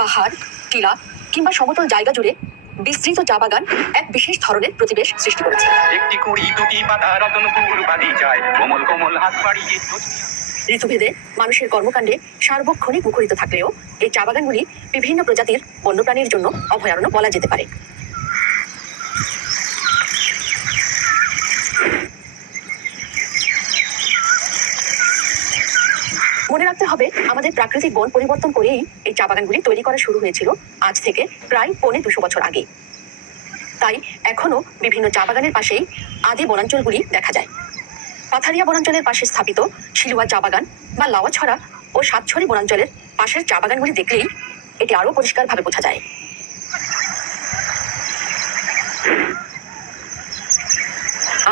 পাহাড়, টিলা কিংবা সমতল জায়গা জুড়ে বিস্তৃত চা বাগান এক বিশেষ ধরনের প্রতিবেশ সৃষ্টি করেছে। একটি কুড়ি দুটি পাতা রতনপুর বাগিচায় কোমল কোমল হাত বাড়িয়ে ঋতুভেদে মানুষের কর্মকাণ্ডে সার্বক্ষণিক মুখরিত থাকলেও এই চা বাগানগুলি বিভিন্ন প্রজাতির বন্যপ্রাণীর জন্য অভয়ারণ্য বলা যেতে পারে। মনে রাখতে হবে, আমাদের প্রাকৃতিক বন পরিবর্তন করেই এই চা বাগানগুলি তৈরি করা শুরু হয়েছিল আজ থেকে প্রায় 250 বছর আগে। তাই এখনো বিভিন্ন চা বাগানের পাশেই আদি বনাঞ্চলগুলি দেখা যায়। পাথারিয়া বনাঞ্চলের পাশে স্থাপিত শিলুয়া চা বাগান বা লাওয়াছড়া ও সাতছড়ি বনাঞ্চলের পাশের চা বাগানগুলি দেখলেই এটি আরও পরিষ্কারভাবে বোঝা যায়।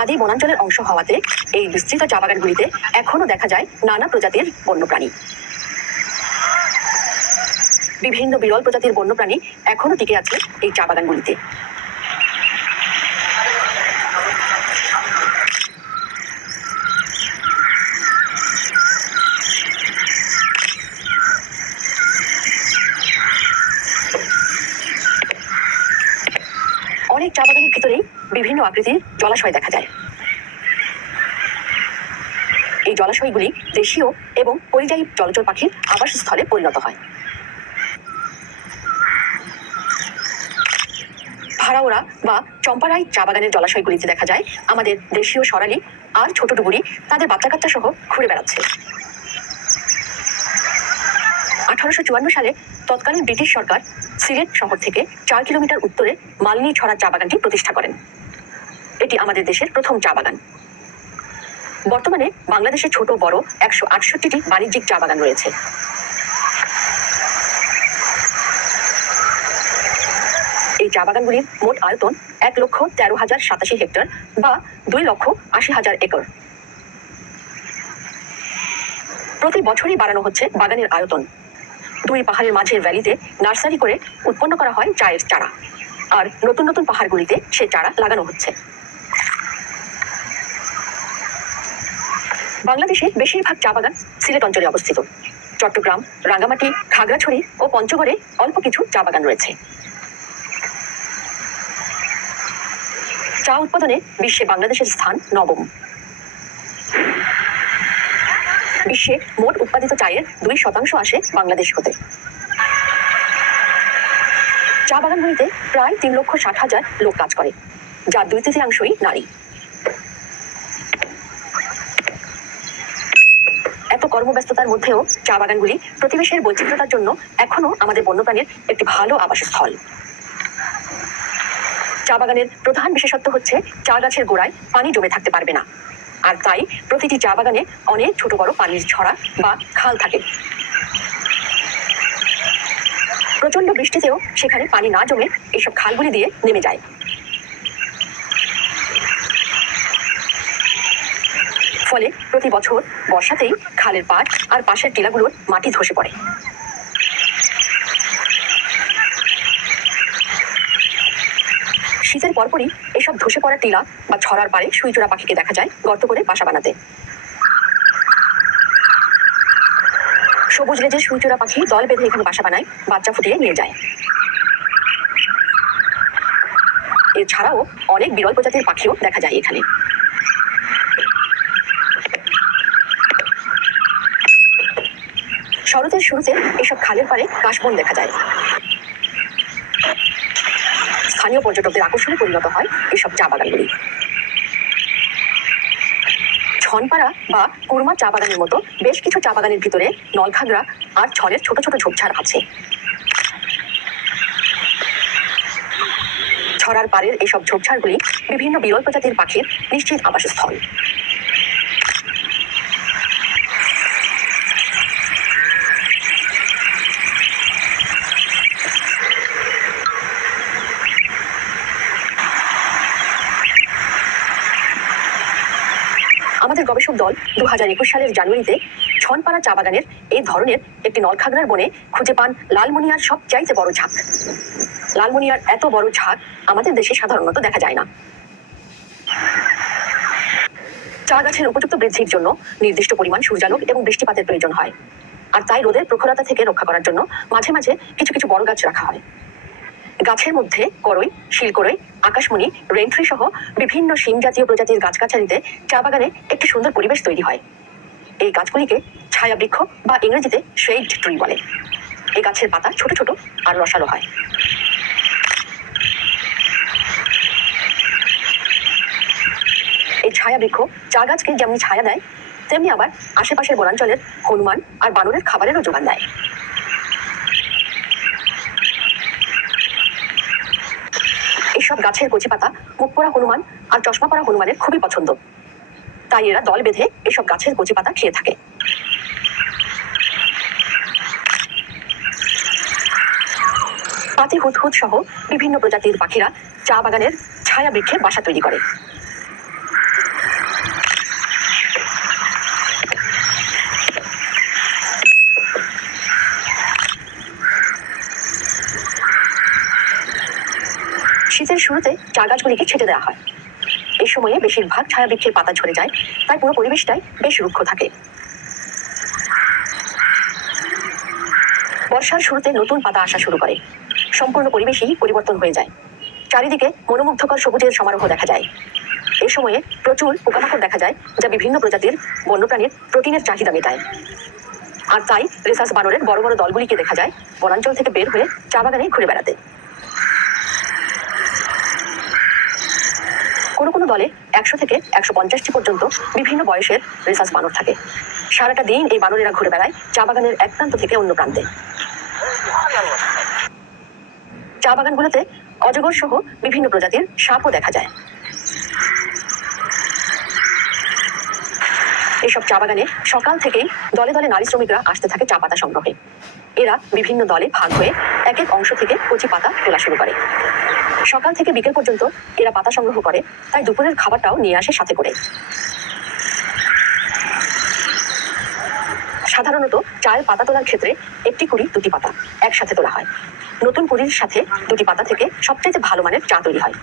আদি বনাঞ্চলের অংশ হওয়াতে এই বিস্তৃত চা বাগানগুলিতে এখনো দেখা যায় নানা প্রজাতির বন্যপ্রাণী। বিভিন্ন বিরল প্রজাতির বন্যপ্রাণী এখনো টিকে আছে এই চা বাগানগুলিতে। অনেক চা বাগানের ভিতরেই বিভিন্ন আকৃতির জলাশয় দেখা যায়। এই জলাশয়গুলি দেশীয় এবং পরিযায়ী জলচর পাখির আবাসস্থলে পরিণত হয়। ভাড়াওরা বা চম্পারাই চা বাগানের জলাশয়গুলিতে দেখা যায় আমাদের দেশীয় সরালি আর ছোট ডুবুরি তাদের বাচ্চা কাচ্চা সহ ঘুরে বেড়াচ্ছে। 1854 সালে তৎকালীন ব্রিটিশ সরকার সিলেট শহর থেকে 4 কিলোমিটার উত্তরে মালনী ছড়া চা বাগানটি প্রতিষ্ঠা করেন। এটি আমাদের দেশের প্রথম চা বাগান। বর্তমানে বাংলাদেশে ছোট বড় 168টি বাণিজ্যিক চা বাগান রয়েছে। এই চা বাগানগুলির মোট আয়তন 1,13,087 হেক্টর বা 2,80,000 একর। প্রতি বছরই বাড়ানো হচ্ছে বাগানের আয়তন। 2 পাহাড়ের মাঝের ভ্যালিতে নার্সারি করে উৎপন্ন করা হয় চায়ের চারা, আর নতুন নতুন পাহাড়গুলিতে সে চারা লাগানো হচ্ছে। বাংলাদেশের বেশিরভাগ চা বাগান সিলেট অঞ্চলে অবস্থিত। চট্টগ্রাম, রাঙ্গামাটি, খাগড়াছড়ি ও পঞ্চগড়ে অল্প কিছু চা বাগান রয়েছে। চা উৎপাদনে বিশ্বে বাংলাদেশের স্থান 9ম। বিশ্বে মোট উৎপাদিত চায়ের 2% আসে বাংলাদেশ হতে। চা বাগানগুলিতে প্রায় 3,60,000 লোক কাজ করে, যার 2/3 নারী। এত কর্মব্যস্ততার মধ্যেও চা বাগানগুলি প্রতিবেশের বৈচিত্র্যতার জন্য এখনো আমাদের বন্যপ্রাণীর একটি ভালো আবাসস্থল। চা বাগানের প্রধান বিশেষত্ব হচ্ছে চা গাছের গোড়ায় পানি জমে থাকতে পারবে না, আর তাই প্রতিটি চা বাগানে অনেক ছোট বড় পানির ছড়া বা খাল থাকে। প্রচন্ড বৃষ্টিতেও সেখানে পানি না জমে এইসব খালগুলি দিয়ে নেমে যায়। ফলে প্রতি বছর বর্ষাতেই খালের পাড় আর পাশের টিলাগুলোর মাটি ধসে পড়ে। শীতের পরপরই এসব ধসে পড়া টিলা বা ছড়ার পাড়ে সুইচোড়া পাখিকে দেখা যায় গর্ত করে বাসা বানাতে। সবুজ লেজের সুইচোড়া পাখি দল বেঁধে এখানে বাসা বানায়, বাচ্চা ফুটিয়ে নিয়ে যায়। এছাড়াও অনেক বিরল প্রজাতির পাখিও দেখা যায় এখানে। শরতের শুরুতে এসব খালের পাড়ে কাশবন দেখা যায়। স্থানীয় পর্যটকদের আকর্ষণে পরিণত হয় এসব চা বাগানগুলি। ছনপাড়া বা কুরমা চা বাগানের মতো বেশ কিছু চা বাগানের ভিতরে নলখাগড়া আর ছনের ছোট ছোট ঝোপঝাড় আছে। ছড়ার পাড়ের এসব ঝোপঝাড়গুলি বিভিন্ন বিরল প্রজাতির পাখির নিশ্চিত আবাসস্থল। আমাদের গবেষক দল 2021 সালের জানুয়ারিতে ছনপাড়া চা বাগানের এই ধরনের একটি নলখাগড়ার বনে খুঁজে পান লালমনিয়ার সবচাইতে বড় ঝাঁক। লালমনিয়ার এত বড় ঝাঁক আমাদের দেশে সাধারণত দেখা যায় না। চা গাছের উপযুক্ত বৃদ্ধির জন্য নির্দিষ্ট পরিমাণ সূর্যালোক এবং বৃষ্টিপাতের প্রয়োজন হয়। আর তাই রোদের প্রখরতা থেকে রক্ষা করার জন্য মাঝে মাঝে কিছু কিছু বড় গাছ রাখা হয়। গাছের মধ্যে করই, শিলকরই, আকাশমণি, রেনট্রি সহ বিভিন্ন শিম জাতীয় প্রজাতির গাছগাছালিতে চা বাগানে একটি সুন্দর পরিবেশ তৈরি হয়। এই গাছগুলিকে ছায়া বৃক্ষ বা ইংরেজিতে শেড ট্রি বলে। এই গাছের পাতা ছোট ছোট আর রসালো হয়। এই ছায়া বৃক্ষ চা গাছকে যেমন ছায়া দেয়, তেমনি আবার আশেপাশের বনাঞ্চলের হনুমান আর বানরের খাবারেরও যোগান দেয়। এইসব গাছের কচি পাতা মুখ পোড়া হনুমান আর চশমা পরা হনুমানের খুবই পছন্দ। তাই এরা দল বেঁধে এসব গাছের কচি পাতা খেয়ে থাকে। পাতি হুদহুদ সহ বিভিন্ন প্রজাতির পাখিরা চা বাগানের ছায়া বৃক্ষে বাসা তৈরি করে। শীতের শুরুতে চা গাছগুলিকে ছেটে দেওয়া হয়। এই সময়ে বেশিরভাগ ছায়া বৃক্ষের পাতা ঝরে যায়, তাই পুরো পরিবেশটাই বেশ রুক্ষ থাকে। বর্ষার শুরুতে নতুন পাতা আসা শুরু করে, সম্পূর্ণ পরিবেশই পরিবর্তন হয়ে যায়। চারিদিকে মনোমুগ্ধকর সবুজের সমারোহ দেখা যায়। এই সময়ে প্রচুর পোকামাকড় দেখা যায়, যা বিভিন্ন প্রজাতির বন্যপ্রাণীর প্রোটিনের চাহিদা মেটায়। আর তাই রেসাস বানরের বড় বড় দলগুলিকে দেখা যায় বনাঞ্চল থেকে বের হয়ে চা বাগানে ঘুরে বেড়াতে। কোনো কোনো দলে 100 থেকে 150টি পর্যন্ত বিভিন্ন বয়সের রেসাস বানর থাকে। সারাটা দিন এই বানরেরা ঘুরে বেড়ায় চা বাগানের এক প্রান্ত থেকে অন্য প্রান্তে। চা বাগানগুলোতে অজগর সহ বিভিন্ন প্রজাতির সাপও দেখা যায়। এসব চা বাগানে সকাল থেকেই দলে দলে নারী শ্রমিকরা আসতে থাকে চা পাতা সংগ্রহে। এরা বিভিন্ন দলে ভাগ হয়ে এক এক অংশ থেকে কচি পাতা তোলা শুরু করে। সকাল থেকে বিকেল পর্যন্ত এরা পাতা সংগ্রহ করে, তাই দুপুরের খাবারটাও নিয়ে আসে সাথে করে। সাধারণত চায়ের পাতা তোলার ক্ষেত্রে একটি কুড়ি দুটি পাতা একসাথে তোলা হয়। নতুন কুড়ির সাথে দুটি পাতা থেকে সবচেয়ে ভালো মানের চা তৈরি হয়।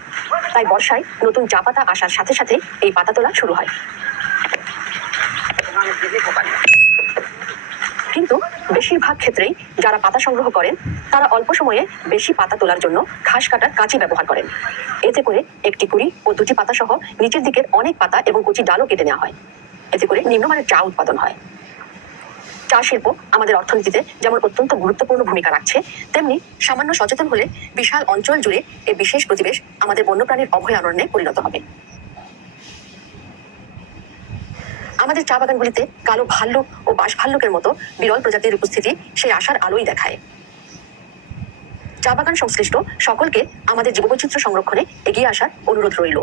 তাই বর্ষায় নতুন চা পাতা আসার সাথে সাথে এই পাতা তোলা শুরু হয়। কিন্তু বেশিরভাগ ক্ষেত্রেই যারা পাতা সংগ্রহ করেন তারা অল্প সময়ে বেশি পাতা তোলার জন্য ঘাস কাটার কাঁচি ব্যবহার করেন। এতে করে একটি কুড়ি ও দুটি পাতা সহ নিচের দিকের অনেক পাতা এবং কচি ডালও কেটে নেওয়া হয়। এতে করে নিম্নমানের চা উৎপাদন হয়। চা শিল্প আমাদের অর্থনীতিতে যেমন অত্যন্ত গুরুত্বপূর্ণ ভূমিকা রাখছে, তেমনি সামান্য সচেতন হলে বিশাল অঞ্চল জুড়ে এই বিশেষ প্রতিবেশ আমাদের বন্যপ্রাণীর অভয়ারণ্যে পরিণত হবে। আমাদের চা বাগানগুলিতে কালো ভাল্লুক ও বাঁশ ভাল্লুকের মতো বিরল প্রজাতির উপস্থিতি সেই আশার আলোই দেখায়। চা বাগান সংশ্লিষ্ট সকলকে আমাদের জীববৈচিত্র্য সংরক্ষণে এগিয়ে আসার অনুরোধ রইল।